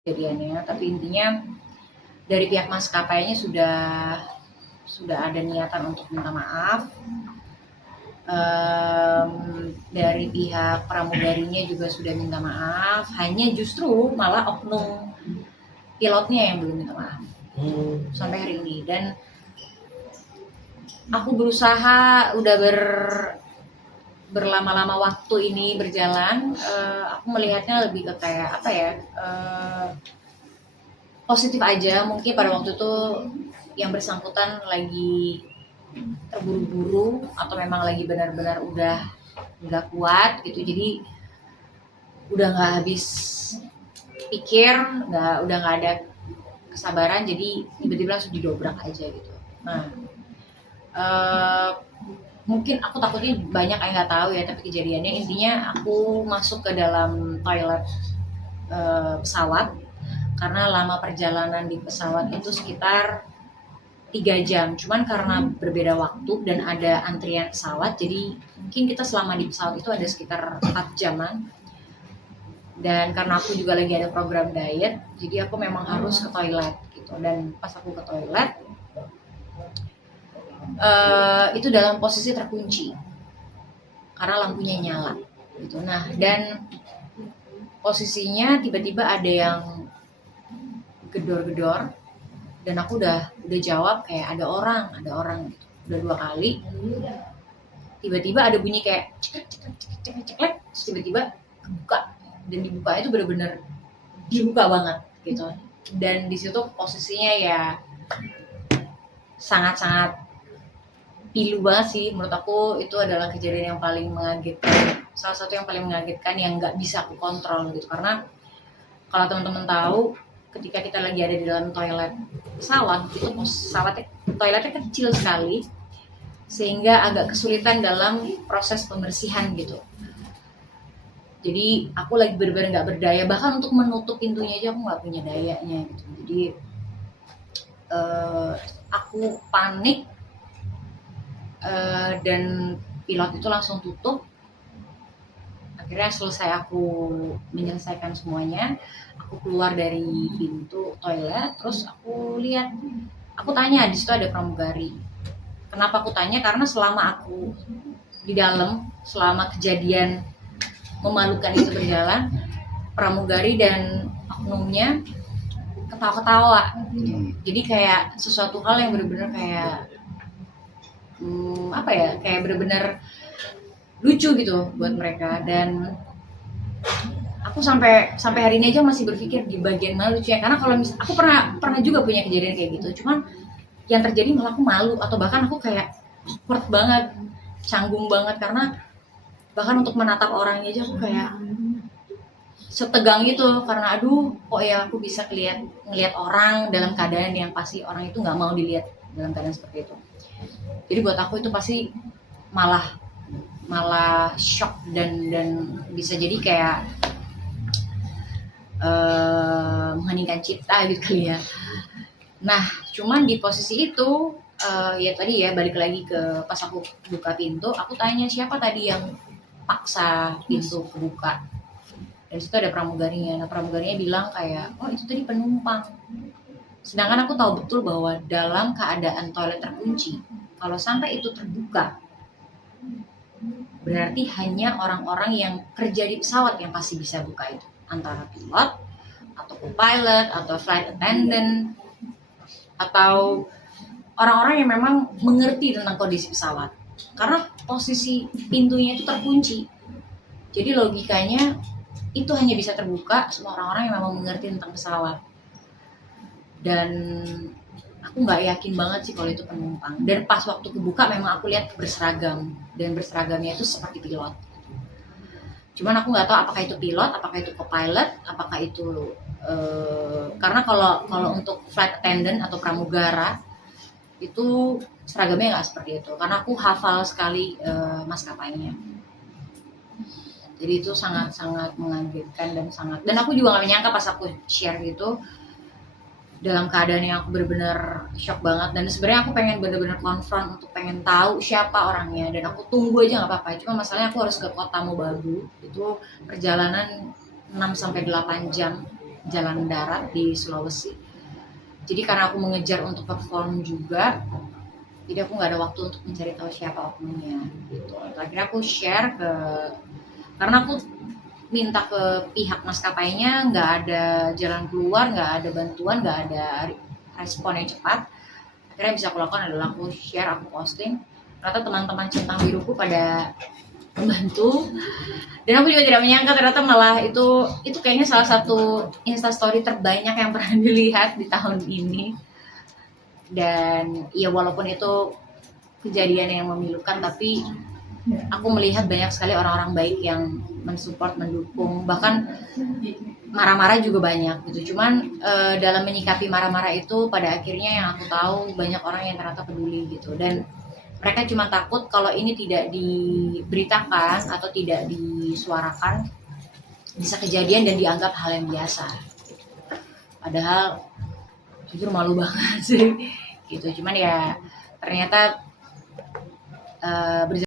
kejadiannya, tapi intinya dari pihak maskapainya sudah ada niatan untuk minta maaf. Dari pihak pramugarinya juga sudah minta maaf, hanya justru malah oknum pilotnya yang belum minta maaf sampai hari ini. Dan aku berusaha udah berlama-lama waktu ini berjalan, aku melihatnya lebih ke kayak apa ya, positif aja. Mungkin pada waktu itu yang bersangkutan lagi terburu-buru atau memang lagi benar-benar udah nggak kuat gitu, jadi udah nggak habis pikir, udah nggak ada kesabaran, jadi tiba-tiba langsung didobrak aja gitu. Nah, mungkin aku takutnya banyak yang nggak tahu ya, tapi kejadiannya intinya aku masuk ke dalam toilet pesawat karena lama perjalanan di pesawat itu sekitar 3 jam. Cuman karena berbeda waktu dan ada antrian pesawat, jadi mungkin kita selama di pesawat itu ada sekitar 4 jaman. Dan karena aku juga lagi ada program diet, jadi aku memang harus ke toilet gitu. Dan pas aku ke toilet, itu dalam posisi terkunci karena lampunya nyala gitu. Nah, dan posisinya tiba-tiba ada yang gedor-gedor, dan aku udah jawab kayak ada orang gitu. Udah 2 kali, tiba-tiba ada bunyi kayak ceklek, terus tiba-tiba kebuka, dan dibuka itu bener-bener dibuka banget gitu. Dan di situ posisinya ya sangat-sangat pilu banget sih. Menurut aku itu adalah kejadian yang paling mengagetkan, salah satu yang paling mengagetkan yang nggak bisa aku kontrol gitu. Karena kalau teman-teman tahu, ketika kita lagi ada di dalam toilet pesawat, itu toiletnya kecil sekali sehingga agak kesulitan dalam proses pembersihan gitu. Jadi aku lagi benar-benar nggak berdaya, bahkan untuk menutup pintunya aja aku nggak punya dayanya gitu. Jadi aku panik, dan pilot itu langsung tutup. Akhirnya selesai aku menyelesaikan semuanya, aku keluar dari pintu toilet, terus aku tanya, di situ ada pramugari. Kenapa aku tanya? Karena selama aku di dalam, selama kejadian memalukan itu berjalan, pramugari dan oknumnya ketawa-ketawa. Jadi kayak sesuatu hal yang benar-benar kayak kayak benar-benar lucu gitu buat mereka. Dan aku sampai hari ini aja masih berpikir di bagian mana lucunya, karena kalau aku pernah juga punya kejadian kayak gitu, cuman yang terjadi malah aku malu, atau bahkan aku kayak awkward banget, canggung banget, karena bahkan untuk menatap orangnya aja aku kayak setegang itu, karena aduh kok ya aku bisa ngelihat orang dalam keadaan yang pasti orang itu nggak mau dilihat dalam keadaan seperti itu. Jadi buat aku itu pasti malah shock dan bisa jadi kayak mengheningkan cipta gitu kali ya. Nah, cuman di posisi itu ya tadi ya, balik lagi ke pas aku buka pintu, aku tanya siapa tadi yang paksa pintu kebuka. Dan situ ada pramugarinya. Nah, pramugarinya bilang kayak, oh itu tadi penumpang. Sedangkan aku tahu betul bahwa dalam keadaan toilet terkunci, kalau sampai itu terbuka, berarti hanya orang-orang yang kerja di pesawat yang pasti bisa buka itu. Antara pilot, atau co-pilot, atau flight attendant, atau orang-orang yang memang mengerti tentang kondisi pesawat. Karena posisi pintunya itu terkunci. Jadi logikanya itu hanya bisa terbuka sama orang-orang yang memang mengerti tentang pesawat. Dan aku nggak yakin banget sih kalau itu penumpang. Dan pas waktu kebuka memang aku lihat berseragam, dan berseragamnya itu seperti pilot. Cuman aku nggak tahu apakah itu pilot, apakah itu co-pilot, apakah itu karena kalau untuk flight attendant atau pramugara itu seragamnya nggak seperti itu. Karena aku hafal sekali maskapainya. Jadi itu sangat-sangat mengagetkan dan aku juga nggak menyangka pas aku share gitu, dalam keadaan yang aku benar-benar shock banget. Dan sebenarnya aku pengen benar-benar konfront untuk pengen tahu siapa orangnya, dan aku tunggu aja nggak apa-apa. Cuma masalahnya aku harus ke kota Mobagu, itu perjalanan 6-8 jam jalan darat di Sulawesi. Jadi karena aku mengejar untuk perform juga, jadi aku nggak ada waktu untuk mencari tahu siapa oknumnya gitu. Akhirnya aku share karena aku minta ke pihak maskapainya, nggak ada jalan keluar, nggak ada bantuan, nggak ada respon yang cepat. Akhirnya bisa aku lakukan adalah aku share, aku posting. Ternyata teman-teman centang biruku pada membantu, dan aku juga tidak menyangka ternyata malah itu kayaknya salah satu instastory terbanyak yang pernah dilihat di tahun ini. Dan ya walaupun itu kejadian yang memilukan, tapi aku melihat banyak sekali orang-orang baik yang mensupport, mendukung, bahkan marah-marah juga banyak gitu. Cuman dalam menyikapi marah-marah itu, pada akhirnya yang aku tahu banyak orang yang ternyata peduli gitu, dan mereka cuma takut kalau ini tidak diberitakan atau tidak disuarakan bisa kejadian dan dianggap hal yang biasa. Padahal jujur malu banget sih gitu. Cuman ya ternyata berjalan